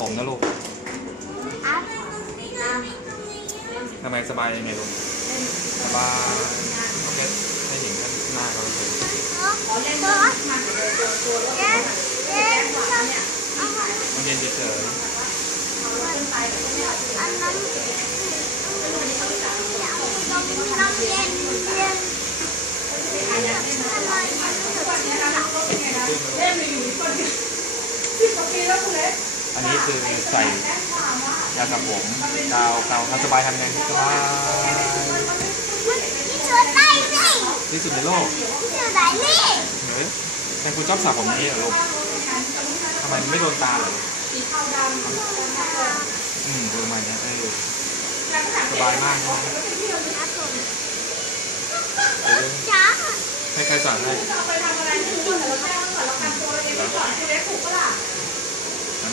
ผมนะลูกอัพทำไมสบายยังไงลูกสบายโอเคให้เห็นแค่หน้าเขาเฉยตัวเจ๊เจ๊เอามามันเย็นเฉยอันนั้นน้ำเย็นเย็นทำไมมันถึงหนัก อันนี้คือใส่ยาสระผมกาวกาวทำสบายทำไงสบายนี่ชุดไหนนี่ที่สุดในโลกนี่ชุดไหนนี่เฮ้ยแต่คุณชอบสระผมอย่างนี้เหรอลูกทำไมมันไม่โดนตาเหรออืมประมาณเนี้ยเออสบายมากใช่ไหมครับผมเดี๋ยวจ้าให้ใครสอนให้น้ำ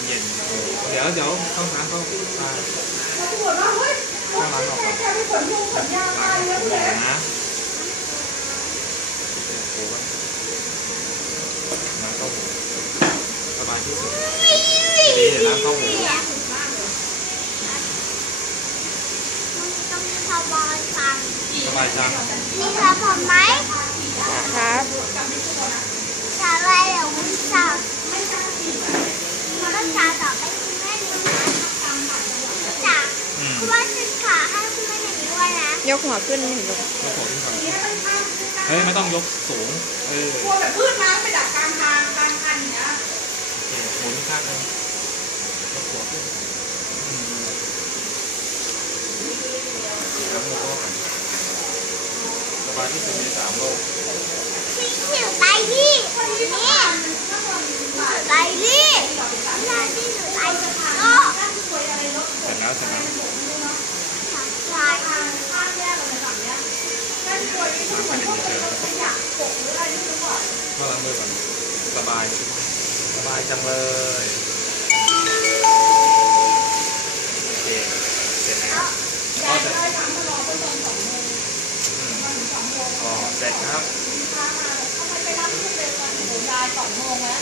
เย็นเดี๋ยวเดี๋ยวต้องน้ำต้องอ่าข้างร้านออกก่อนล้างออกนะโอ้โหน้ำเต้าหู้สบายที่สุดดีเดี๋ยวน้ำเต้าหู้ต้องสบายจังนี่ครับผมไหมครับชาอะไรเดี๋ยวคุณชามันก็ชาต่อไปคุณแม่ดูนะจ้า อืมคุณว่าชุดขาให้คุณแม่หนึ่งด้วยนะยกหัวขึ้นหนึ่งยกหัวขึ้นก่อนเฮ้ยไม่ต้องยกสูง เออกลัวแบบพืชน้ำไปดักกลางทางกลางคันอย่างเงี้ยโอเคหมุนข้างหนึงยกหัวขึ้นอืมแล้วโมโก้กันสบายที่สุดในสามโลกที่ถือไตที่นี่ถือไตที่ยาที่ถือไตก็ เสร็จแล้วเสร็จแล้ว ลาย น้ำกระเด็น เฉยๆก็ล้างมือก่อนสบาย สบายจังเลยโอเคเสร็จแล้วก็จะอืมอ๋อเสร็จครับทำไมไปรับลูกเร็วตอนโหยายสองโมงแล้ว